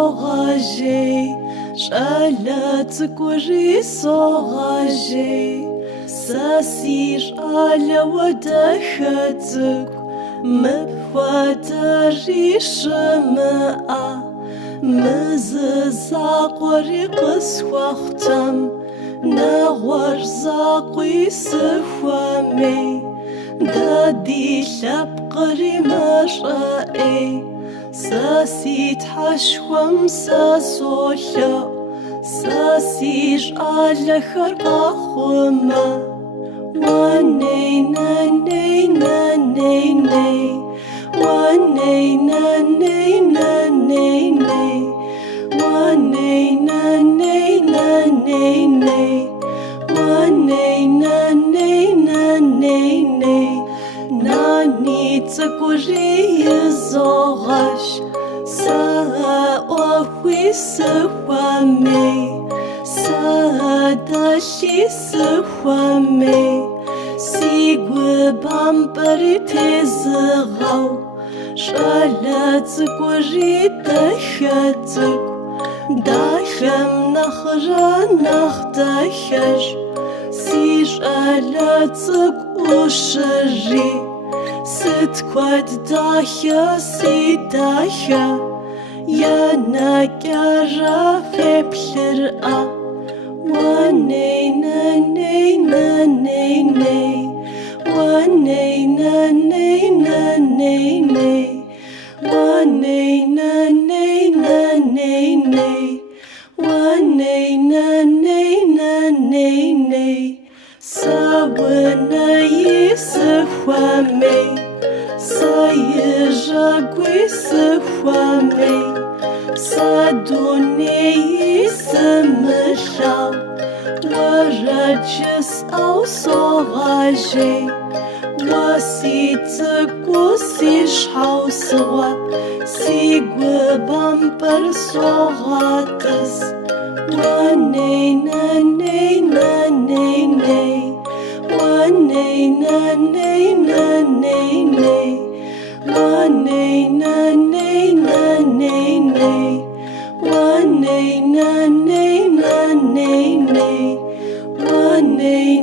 sorager, j'allais courir sorager, sasir ala ودخلتك مبوادري شمعة مززاقوري قسوختم نغور زاقوي سفوامي دادي لبقري مشائي ساسي تحشوم ساسوشا ساسي جعل خرقا خما واني ناني ناني ني واني ناني ناني ني واني ناني ناني ني واني ناني ناني ني ناني تكوري الزغش ساوي سوامي ساداشي سوامي سيغو بامبر تزغو شالات كوري دخاتك داخم نخرا نخدخش سي شالاتك وشري ستكواد داخا سي داخا يا ناكارا في بحرقة واني ناني ناني ني واني ناني ناني ني واني ناني ناني ني واني ناني ناني ني ساونا يسفوامي سايجاقوي سفوامي سادوني يسمشا ورجس أو صغاجي وسيتك وسيشحو سوا سيقو بامبر صغاتس واني ناني ناني ني واني ناني ناني ني واني ناني ناني ني واني ناني ناني ني واني